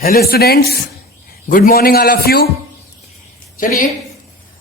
Hello students, good morning all of you. चलिए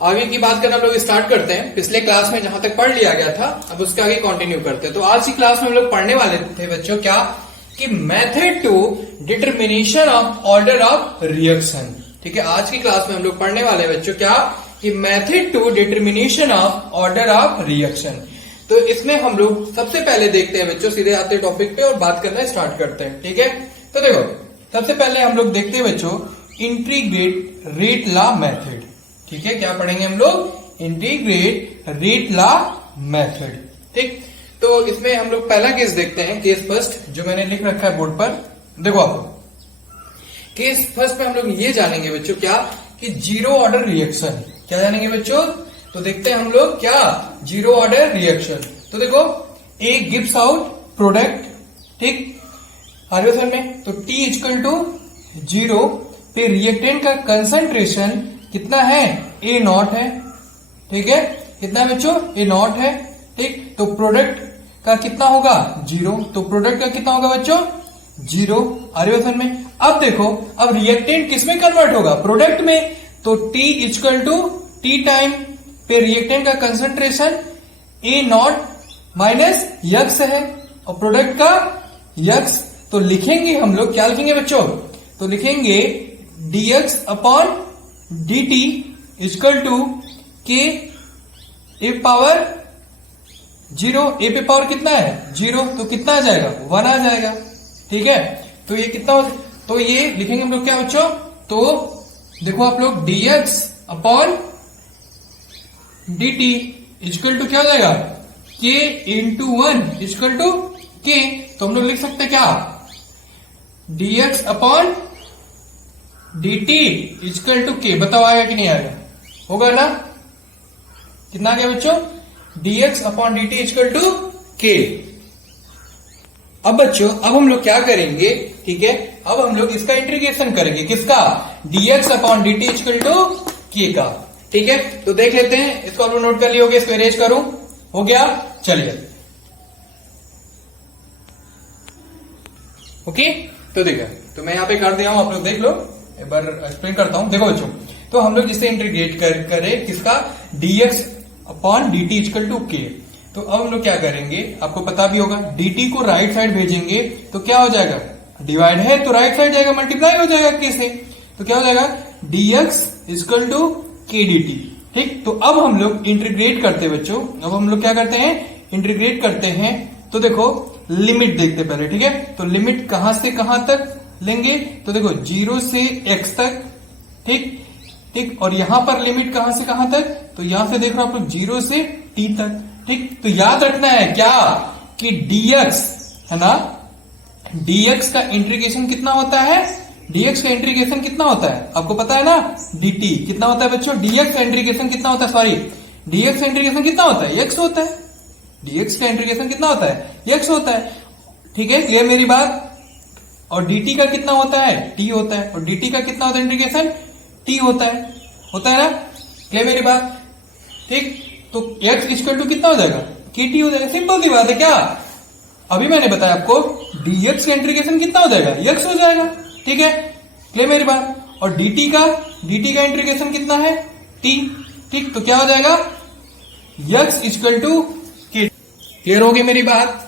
आगे की बात करना हम लोग स्टार्ट करते हैं। पिछले क्लास में जहां तक पढ़ लिया गया था अब उसके आगे कंटिन्यू करते हैं। तो आज की क्लास में हम लोग पढ़ने वाले थे बच्चों क्या कि method to determination of order of reaction. ठीक है, आज की क्लास में हम लोग पढ़ने वाले बच्चों क्या कि method to determination of order of reaction. तो इसमें हम लोग सबसे पहले देखते हैं बच्चों, सीधे आते टॉपिक पे और बात करना स्टार्ट करते हैं। ठीक है, तो देखो सबसे पहले हम लोग देखते हैं बच्चों इंटीग्रेट रेट लॉ मेथड। ठीक है, क्या पढ़ेंगे हम लोग? Integrate rate law method. ठीक, तो इसमें हम लोग पहला केस देखते हैं, केस फर्स्ट जो मैंने लिख रखा है बोर्ड पर। देखो आप केस फर्स्ट में हम लोग ये जानेंगे बच्चों क्या कि जीरो ऑर्डर रिएक्शन। क्या जानेंगे बच्चों? तो देखते हैं हम लोग क्या जीरो ऑर्डर रिएक्शन। तो देखो ए गिव्स आउट प्रोडक्ट, ठीक आर्योसन में, तो T इक्वल टू 0 पे रिएक्टेंट का कंसंट्रेशन कितना है? A नॉट है। ठीक है, कितना है बच्चों? A नॉट है। ठीक, तो प्रोडक्ट का कितना होगा? 0। तो प्रोडक्ट का कितना होगा बच्चों? 0 आर्योसन में। अब देखो अब रिएक्टेंट किस में कन्वर्ट होगा? प्रोडक्ट में। तो T equal to T time पे रिएक्टेंट का कंसंट्रेशन A नॉट माइनस यक्स है और प्रोडक्ट का यक्स। तो लिखेंगे हम लोग, क्या लिखेंगे बच्चों? तो लिखेंगे dx upon dt equal to k A power 0। A पे पावर कितना है? 0, तो कितना आ जाएगा? 1 आ जाएगा। ठीक है, तो ये कितना तो ये लिखेंगे हम लोग क्या बच्चों? तो देखो आप लोग dx upon dt equal to क्या हो जाएगा? k into 1 equal to k। तो हम लोग लिख सकते हैं क्या? dx upon dt equal to k। बताओ आएगा कि नहीं आएगा? होगा ना? कितना आ गया बच्चों? dx upon dt equal to k। अब बच्चों अब हम लोग क्या करेंगे? ठीक है, अब हम लोग इसका इंटीग्रेशन करेंगे। किसका? dx upon dt equal to k का। ठीक है, तो देख लेते हैं। इसको आप लोग नोट कर लिए होगे, इसको अरेंज करूं। हो गया, चलिए ओके। तो देखिए, तो मैं यहाँ पे कर दिया हूं, आप लोग देख लो। एक बार एक्सप्लेन करता हूं। देखो बच्चों, तो हम लोग इसे इंटीग्रेट करें किसका? dx upon dt equal to k। तो अब हम लोग क्या करेंगे? आपको पता भी होगा, dt को राइट साइड भेजेंगे तो क्या हो जाएगा? डिवाइड है तो राइट साइड जाएगा, मल्टीप्लाई हो जाएगा k से। तो क्या हो जाएगा? dx equal to k dt। ठीक, तो अब हम लोग इंटीग्रेट करते हैं बच्चों। अब हम लोग क्या करते हैं? इंटीग्रेट करते हैं। तो देखो लिमिट देखते पहले। ठीक है, तो लिमिट कहां से कहां तक लेंगे? तो देखो 0 से x तक। ठीक ठीक, और यहां पर लिमिट कहां से कहां तक? तो यहां से देख रहे हो आप लोग 0 से t तक। ठीक, तो याद रखना है क्या कि dx है ना, dx का इंटीग्रेशन कितना होता है? dx का इंटीग्रेशन कितना होता है आपको पता है ना? dt कितना होता है बच्चों? dx का इंटीग्रेशन कितना होता है? सॉरी, dx का इंटीग्रेशन कितना होता है? x होता है। dx का इंटीग्रेशन कितना होता है? x होता है। ठीक है, क्लियर मेरी बात? और dt का कितना होता है? t होता है। और dt का कितना होता है इंटीग्रेशन? t होता है ना? क्लियर मेरी बात? ठीक, तो x इक्वल टू कितना हो जाएगा? kt हो जाएगा। सिंपल सी बात है। क्या अभी मैंने बताया आपको, dx का इंटीग्रेशन कितना हो जाएगा? x हो जाएगा। ठीक है, क्लियर मेरी बात? और dt का इंटीग्रेशन कितना है? t। ठीक, तो क्या हो जाएगा? x equal to k। Clear हो गई मेरी बात?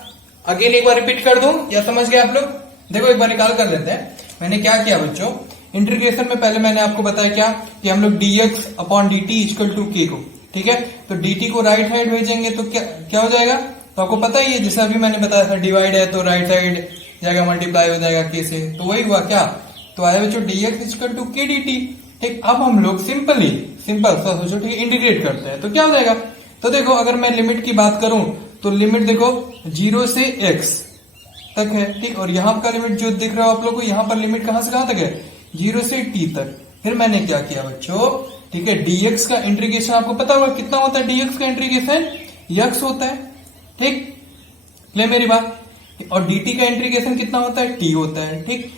अगेन एक बार रिपीट कर दूं या समझ गए आप लोग? देखो एक बार निकाल कर लेते हैं। मैंने क्या किया बच्चों? इंटीग्रेशन में पहले मैंने आपको बताया क्या कि हम लोग dx upon dt equal to k को, ठीक है, तो dt को राइट साइड भेजेंगे तो क्या हो जाएगा? तो आपको पता ही है, जैसे अभी मैंने बताया था, डिवाइड है तो राइट साइड जाएगा, मल्टीप्लाई हो जाएगा k से। तो वही हुआ क्या? तो आया बच्चों dx equal to k dt। ठीक, अब हम लोग सिंपल सोचो, ठीक है, इंटीग्रेट करते हैं तो क्या हो जाएगा? तो देखो अगर मैं लिमिट की बात करूं तो लिमिट देखो 0 से x तक है। ठीक, और यहाँ का लिमिट जो दिख रहा है आप लोग को, यहाँ पर लिमिट कहां से कहां तक है? 0 से t तक। फिर मैंने क्या किया बच्चों? ठीक है, dx का इंटीग्रेशन आपको पता होगा कितना होता है? dx का इंटीग्रेशन x होता है। ठीक, ले मेरी बात? और dt का इंटीग्रेशन कितना होता है? t होता है। ठीक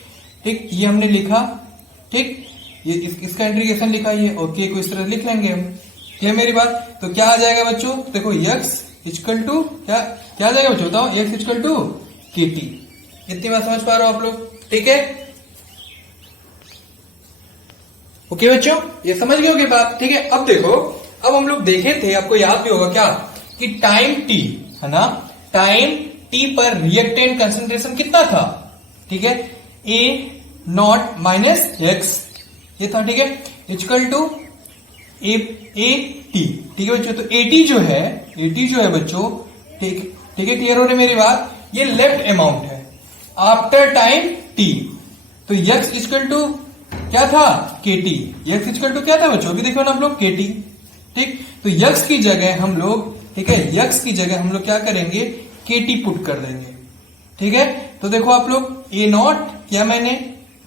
ठीक, ये हमने लिखा। ठीक, ये इसका इंटीग्रेशन लिखा ये, और k को इस तरह लिख लेंगे हम। ये मेरी बात? तो क्या आ जाएगा बच्चों? देखो x इक्वल टू क्या आ जाएगा बच्चों? बताओ। x equal to kt। इतनी बात समझ पा रहे हो आप लोग? ठीक है, ओके बच्चों, ये समझ गए होगी बात, ठीक है। अब देखो, अब हम लोग देखे थे, आपको याद भी होगा क्या, कि टाइम टी है ना, टाइम टी पर रिएक्टेंट कंसंट्रेशन कितना था, ठीक है, ए नॉट माइनस एक्स, ये था, ठीक है, इक्वल टू ए टी, ठीक है बच्चों। तो एटी जो है बच्चों, ठीक है, क्लियर हो रही मेरी बात, ये लेफ्ट अमाउंट है आफ्टर टाइम टी। तो यक्स इक्वल टू क्या था, के टी, यक्स इक्वल टू क्या था बच्चों, अभी देखो ना हम लोग, के टी, ठीक। तो यक्स की जगह हम लोग, ठीक है, यक्स की जगह हम लोग क्या करेंगे, के टी पुट कर देंगे, ठीक है। तो देखो आप लोग, ए नॉट क्या मैंने,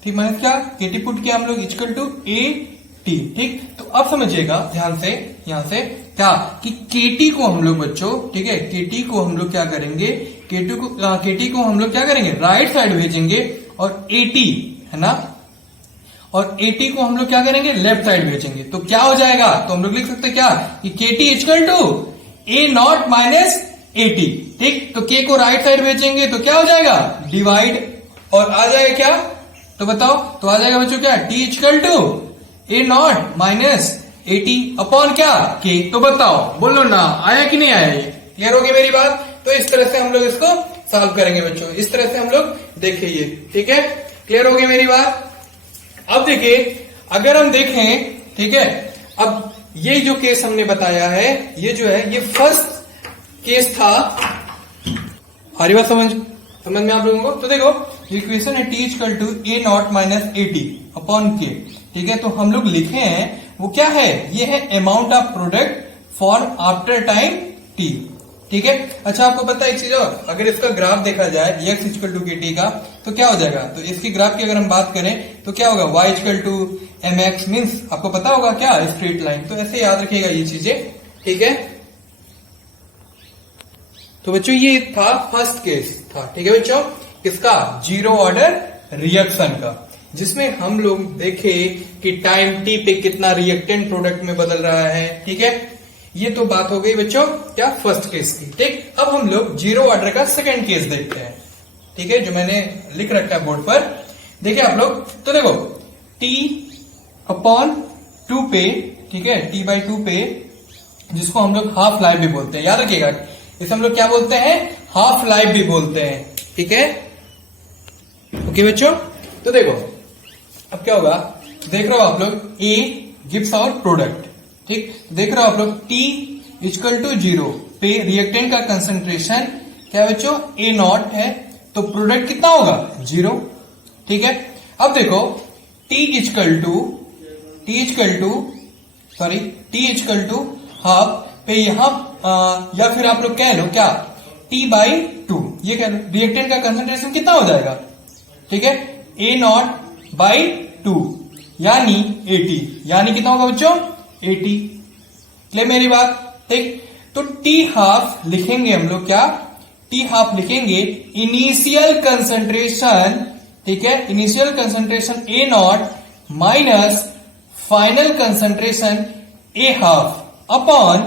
ठीक, मैंने क्या के टी पुट किया हम लोग, इक्वल टू ए टी, ठीक। तो अब समझिएगा ध्यान से, यहां से क्या, कि केटी को हम लोग बच्चों, ठीक है, केटी को हम लोग क्या करेंगे, केटी को हम लोग क्या करेंगे, राइट साइड भेजेंगे, और एटी है ना, और एटी को हम लोग क्या करेंगे, लेफ्ट साइड भेजेंगे। तो क्या हो जाएगा, तो हम लोग लिख सकते हैं क्या, कि KT equal to A naught minus AT, ठीक। तो के को राइट साइड भेजेंगे तो क्या हो जाएगा, डिवाइड, और आ जाएगा क्या, तो बताओ, तो आ जाएगा बच्चों क्या, t equal to A naught minus a t upon क्या, के। तो बताओ, बोलो ना, आया कि नहीं आया, ये क्लियर होगी मेरी बात। तो इस तरह से हम लोग इसको सॉल्व करेंगे बच्चों, इस तरह से हम लोग देखेंगे, ठीक है, क्लियर होगी मेरी बात। अब देखिए, अगर हम देखें, ठीक है, अब ये जो केस हमने बताया है, ये जो है, ये फर्स्ट केस था, आ रही बात समझ में आप लोगों को। तो देखो, इक्वेशन है t equal to A naught minus a t upon k, ठीक है। तो हम लोग लिखे हैं, वो क्या है, ये है amount of product for after time T, ठीक है। अच्छा, आपको पता है एक चीज और, अगर इसका ग्राफ देखा जाए एक्स इक्वल टू के टी का, तो क्या हो जाएगा, तो इसकी ग्राफ की अगर हम बात करें तो क्या होगा, y equal to m x, means आपको पता होगा क्या, स्ट्रेट लाइन। तो ऐसे याद रखिएगा ये चीजें, ठीक है। तो बच्चों ये था फर्स्ट केस था, ठीक है बच्चों, किसका, जीरो ऑर्डर रिएक्शन का, जिसमें हम लोग देखे कि टाइम टी पे कितना रिएक्टेंट प्रोडक्ट में बदल रहा है, ठीक है। ये तो बात हो गई बच्चों क्या, फर्स्ट केस की, ठीक। अब हम लोग जीरो ऑर्डर का सेकंड केस देखते हैं, ठीक है, जो मैंने लिख रखा है बोर्ड पर, देखिए आप लोग। तो देखो, टी अपॉन टू पे, ठीक है, टी बाई टू पे, जिसको हम लोग हाफ लाइफ भी बोलते हैं, याद रखिएगा, इसे हम लोग क्या बोलते हैं, हाफ लाइफ भी बोलते हैं, ठीक है, ओके बच्चों। तो देखो, अब क्या होगा, देख रहे हो आप लोग, ए गिव्स आवर प्रोडक्ट, ठीक, देख रहे हो आप लोग, टी इक्वल टू जीरो पे रिएक्टेंट का कंसंट्रेशन क्या बच्चों, ए नॉट है, तो प्रोडक्ट कितना होगा, जीरो, ठीक है। अब देखो, टी इक्वल टू हाफ पे यहां, या फिर आप लोग कह लो क्या, टी बाई टू, ये कह लो, रिएक्टेंट का कंसंट्रेशन कितना हो जाएगा, ठीक है, ए नॉट बाई टू, यानी 80, यानी कितना होगा बच्चों, 80, क्लियर मेरी बात, ठीक। तो टी हाफ लिखेंगे हम लोग क्या, टी हाफ लिखेंगे इनिशियल कंसंट्रेशन, ठीक है, इनिशियल कंसंट्रेशन ए नॉट माइनस फाइनल कंसंट्रेशन ए हाफ अपॉन,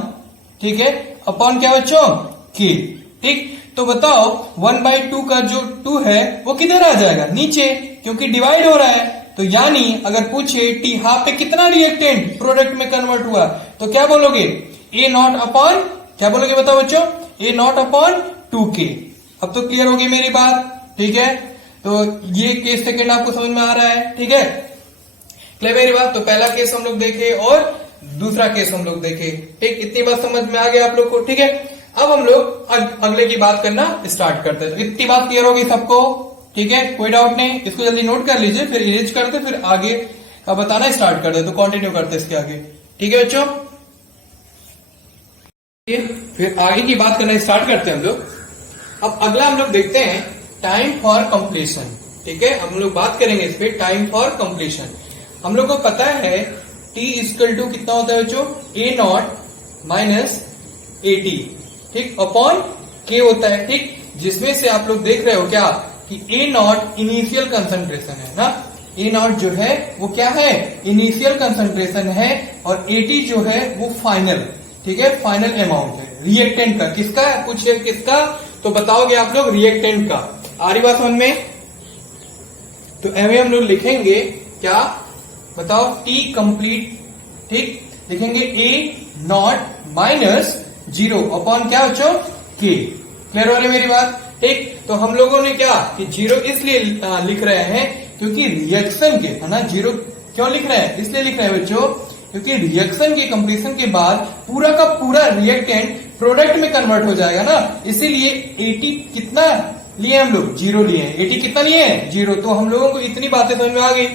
ठीक है, अपॉन क्या बच्चों, के, ठीक। तो बताओ 1/2 का जो 2 है वो किधर आ जाएगा, नीचे, क्योंकि डिवाइड हो रहा है। तो यानी अगर पूछे टी हाफ पे कितना रिएक्टेंट प्रोडक्ट में कन्वर्ट हुआ, तो क्या बोलोगे, ए नॉट अपॉन, क्या बोलोगे बताओ बच्चों, ए नॉट अपॉन 2k। अब तो क्लियर होगी मेरी बात, ठीक है। तो ये केस सेकंड आपको समझ में आ रहा है, ठीक है, क्लियर मेरी बात। तो पहला केस हम लोग देखे और दूसरा केस हम लोग देखे, ठीक, इतनी बात समझ में आ गया आप लोग को, ठीक है। अब हम लोग अगले की बात करना स्टार्ट करते हैं। तो इतनी बात क्लियर होगी सबको, ठीक है, कोई डाउट नहीं, इसको जल्दी नोट कर लीजिए, फिर इरेज करते, फिर आगे का बताना स्टार्ट कर दे, तो कंटिन्यू करते इसके आगे, ठीक है बच्चों। फिर आगे की बात करना स्टार्ट करते हैं हम लोग। अब अगला हम लोग देखते हैं टाइम फॉर कंप्लीशन, ठीक है, हम लोग बात करेंगे इस पे, टाइम फॉर कंप्लीशन। हम लोग को पता है टी इक्वल टू कितना होता है बच्चों, ए नॉट माइनस 80, ठीक, अपॉन के होता है, ठीक, जिसमें से आप लोग देख रहे हो क्या, कि ए नॉट इनिशियल कंसंट्रेशन है ना, ए नॉट जो है वो क्या है, इनिशियल कंसंट्रेशन है, और 80 जो है वो फाइनल, ठीक है, फाइनल अमाउंट है रिएक्टेंट का, किसका पूछिए, किसका, तो बताओगे आप लोग रिएक्टेंट का, आ रही बात समझ में। तो एवं हम लोग लिखेंगे क्या, बताओ टी कंप्लीट, ठीक, लिखेंगे ए नॉट माइनस 0 अपॉन क्या बच्चों के। क्लियर हो रही मेरी बात, ठीक। तो हम लोगों ने क्या कि 0 इसलिए लिख रहे हैं क्योंकि रिएक्शन के, है ना, 0 क्यों लिख रहे हैं, इसलिए लिख रहे हैं बच्चों क्योंकि रिएक्शन के कंप्लीशन के बाद पूरा का पूरा रिएक्टेंट प्रोडक्ट में कन्वर्ट हो जाएगा ना, इसीलिए 80 कितना लिए हम लोग 0 लिए हैं, 80 कितना लिए हैं 0। तो हम लोगों को इतनी बातें समझ में आ गई,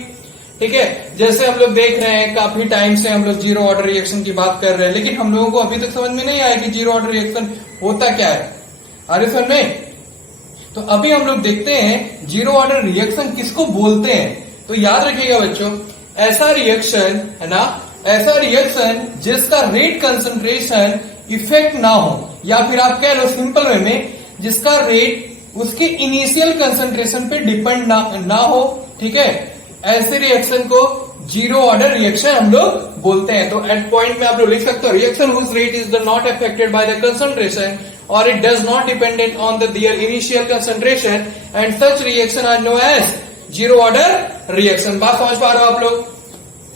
ठीक है। जैसे हम लोग देख रहे हैं काफी टाइम से हम लोग जीरो ऑर्डर रिएक्शन की बात कर रहे हैं, लेकिन हम लोगों को अभी तक समझ में नहीं आया कि जीरो ऑर्डर रिएक्शन होता क्या है। अरे समझ में, तो अभी हम लोग देखते हैं जीरो ऑर्डर रिएक्शन किसको बोलते हैं। तो याद रखिएगा बच्चों, ऐसा रिएक्शन है ना, ऐसा रिएक्शन जिसका रेट कंसंट्रेशन इफेक्ट ना हो, या फिर आप कह लो सिंपल वे में जिसका रेट उसके इनिशियल कंसंट्रेशन पे डिपेंड ना हो, ठीक है, ऐसे रिएक्शन को जीरो ऑर्डर रिएक्शन हम लोग बोलते हैं। तो एट पॉइंट में आप लोग लिख सकते हो reaction whose rate is not affected by the concentration और it does not dependent on the their initial concentration and such reaction are known as zero order reaction. बात समझ पा रहे हो आप लोग,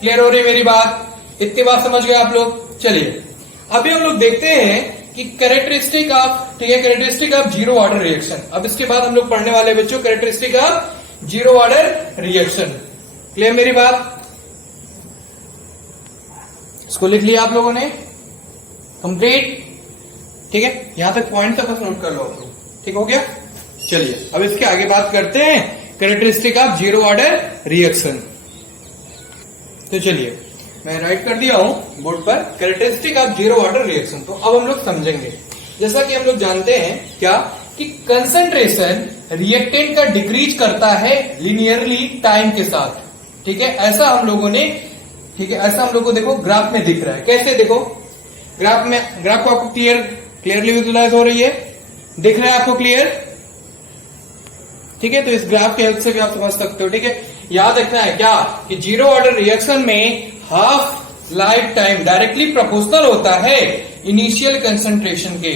क्लियर हो रही मेरी बात, इतनी बात समझ गए आप लोग। चलिए अभी हम लोग देखते हैं कि कैरेक्टरिस्टिक ऑफ, ठीक है, characteristic of zero order reaction. अब इसके बाद हम लोग पढ़ने वाले बच्चों characteristic of zero order reaction. Clear मेरी बात, इसको लिख लिया आप लोगों ने कंप्लीट, ठीक है, यहां तक पॉइंट तक नोट कर लो आप लोग, ठीक हो गया। चलिए अब इसके आगे बात करते हैं characteristic of zero order reaction. तो चलिए मैं राइट कर दिया हूं बोर्ड पर characteristic of zero order reaction. तो अब हम लोग समझेंगे, जैसा कि हम लोग जानते हैं क्या कि कंसंट्रेशन रिएक्टेंट का डिक्रीज करता है लिनियरली टाइम के साथ, ठीक है, ऐसा हम लोगों ने, ठीक है, ऐसा हम लोग को देखो ग्राफ में दिख रहा है। कैसे देखो ग्राफ में, ग्राफ को आपको क्लियरली विजुअलाइज हो रही है, दिख रहा है आपको क्लियर, ठीक है। तो इस ग्राफ के हेल्प से भी आप समझ सकते हो, ठीक है। याद रखना है क्या कि जीरो ऑर्डर रिएक्शन में half life time directly proportional होता है इनिशियल कंसंट्रेशन के।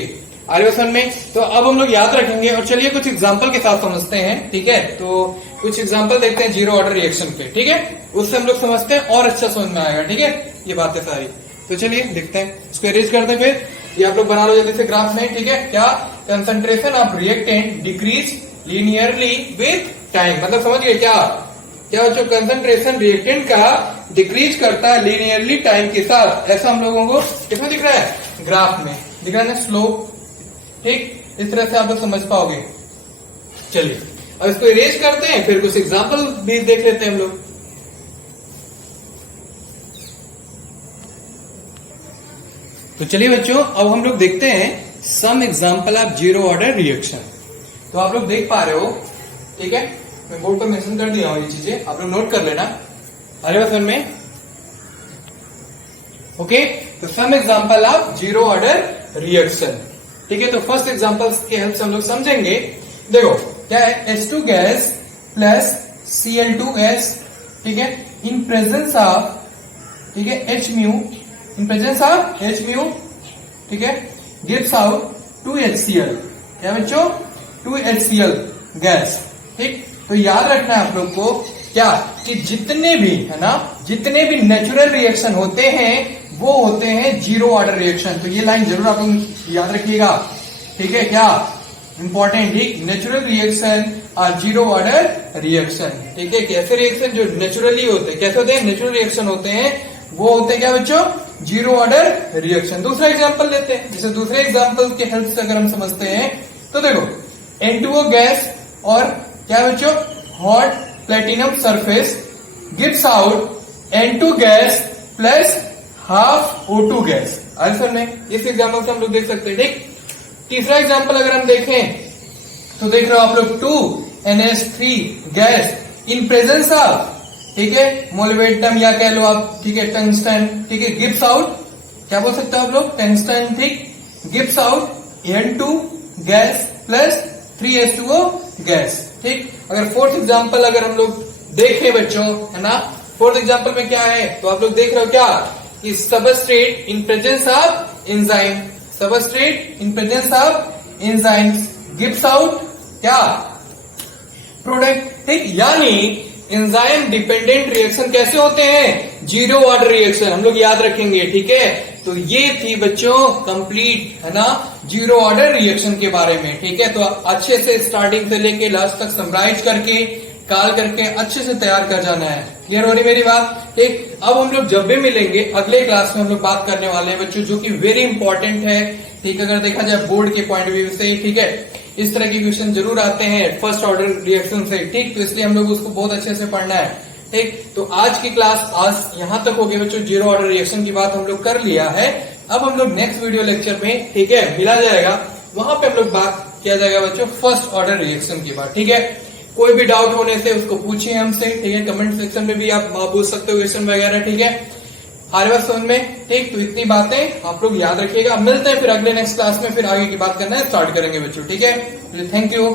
आर्योसन में तो अब हम लोग याद रखेंगे और चलिए कुछ एग्जांपल के साथ समझते हैं, ठीक है। तो कुछ एग्जांपल देखते हैं जीरो ऑर्डर रिएक्शन पे, ठीक है, उससे हम लोग समझते हैं और अच्छा समझ में आएगा, ठीक है, ये बातें सारी। तो चलिए देखते हैं, इसको अरेंज करते हैं, फिर ये आप लोग बना लो जल्दी से ग्राफ में, ठीक है। क्या concentration of reactant decrease linearly with time, मतलब समझ गए क्या जो कंसंट्रेशन रिएक्टेंट का डिक्रीज करता है लीनियरली टाइम के साथ, ऐसा हम लोगों को किसमें दिख रहा है, ग्राफ में दिख रहा है, स्लोप, ठीक, इस तरह से आप लोग समझ पाओगे। चलिए अब इसको इरेज करते हैं, फिर कुछ एग्जांपल भी देख लेते हैं हम लोग। तो चलिए बच्चों अब हम लोग देखते हैं some example of zero order reaction. तो आप लोग देख पा रहे हो, ठीक है, मैं बोर्ड पर मेंशन कर दिया हूं ये चीजें, आप लोग नोट कर लेना। अरे बस में ओके, तो some example of zero order reaction, ठीक है। तो फर्स्ट एग्जांपल के हेल्प से हम लोग समझेंगे। देखो क्या है, H2 gas plus Cl2 gas, ठीक है, इन प्रेजेंस ऑफ, ठीक है, H mu, in presence of H mu, ठीक है, गिव्स आउट 2HCl, क्या बच्चों, 2HCl गैस, ठीक। तो याद रखना है आप लोग को क्या कि जितने भी, है ना, जितने भी नेचुरल रिएक्शन होते हैं वो होते हैं जीरो ऑर्डर रिएक्शन। तो ये लाइन जरूर आप लोग याद रखिएगा, ठीक है, क्या इंपॉर्टेंट, ठीक, नेचुरल रिएक्शन और जीरो ऑर्डर रिएक्शन, ठीक है। कैसे रिएक्शन जो नेचुरली होते हैं, कैसे होते हैं, नेचुरल रिएक्शन होते हैं, वो होते हैं क्या बच्चों, जीरो ऑर्डर रिएक्शन। दूसरा एग्जाम्पल लेते हैं, जैसे दूसरे एग्जाम्पल के हेल्प से अगर हम समझते हैं तो देखो N2O गैस और क्या बच्चों, hot platinum surface gives out N2 gas plus half O2 gas. Answer में इस एग्जाम्पल से हम लोग देख सकते हैं, ठीक। तीसरा एग्जाम्पल अगर हम देखें तो देख रहे हो आप लोग 2NH3 gas in presence of, ठीक है, मोलिब्डेनम या कह लो आप, ठीक है, टंगस्टन, ठीक है, गिव्स आउट, क्या बोल सकते हो आप लोग, टंगस्टन, ठीक, gives out N2 gas plus 3H2O gas, ठीक। अगर फोर्थ एग्जाम्पल अगर हम लोग देखें बच्चों, है ना, फोर्थ एग्जाम्पल में क्या है, तो आप लोग देख रहे हो क्या कि substrate in presence of enzyme, substrate in presence of enzymes gives out क्या, प्रोडक्ट, ठीक। यानी एंजाइम डिपेंडेंट रिएक्शन कैसे होते हैं? जीरो ऑर्डर रिएक्शन, हम लोग याद रखेंगे, ठीक है। तो ये थी बच्चों कंप्लीट, है ना, जीरो ऑर्डर रिएक्शन के बारे में, ठीक है। तो अच्छे से स्टार्टिंग से लेके लास्ट तक समराइज करके काल करके अच्छे से तैयार कर जाना है। क्लियर हो रही मेरी बात? ठीक। अब हम लोग जब भी मिलेंगे अगले क्लास में हम लोग बात करने वाले हैं बच्चों, जो कि वेरी इंपॉर्टेंट है, ठीक। अगर देखा जाए बोर्ड के पॉइंट व्यू से, ठीक है, इस तरह के क्वेश्चन जरूर आते हैं फर्स्ट ऑर्डर रिएक्शन से, ठीक। तो इसलिए हम लोग उसको बहुत अच्छे से पढ़ना है, ठीक। तो आज की क्लास आज यहां तक हो गई बच्चों, जीरो ऑर्डर रिएक्शन की बात हम लोग कर लिया है। अब हम लोग नेक्स्ट वीडियो लेक्चर में, ठीक है, मिला जाएगा, वहां पे हम लोग बात किया जाएगा बच्चों फर्स्ट ऑर्डर रिएक्शन की बात, ठीक है। कोई भी डाउट होने से उसको पूछिए हमसे, ठीक है। कमेंट सेक्शन में भी आप पूछ सकते हो क्वेश्चन वगैरह, ठीक है। हर बार समझ में, ठीक। तो इतनी बातें आप लोग याद रखिएगा। मिलते हैं फिर अगले नेक्स्ट क्लास में, फिर आगे की बात करना है स्टार्ट करेंगे बच्चों, ठीक है। Thank you.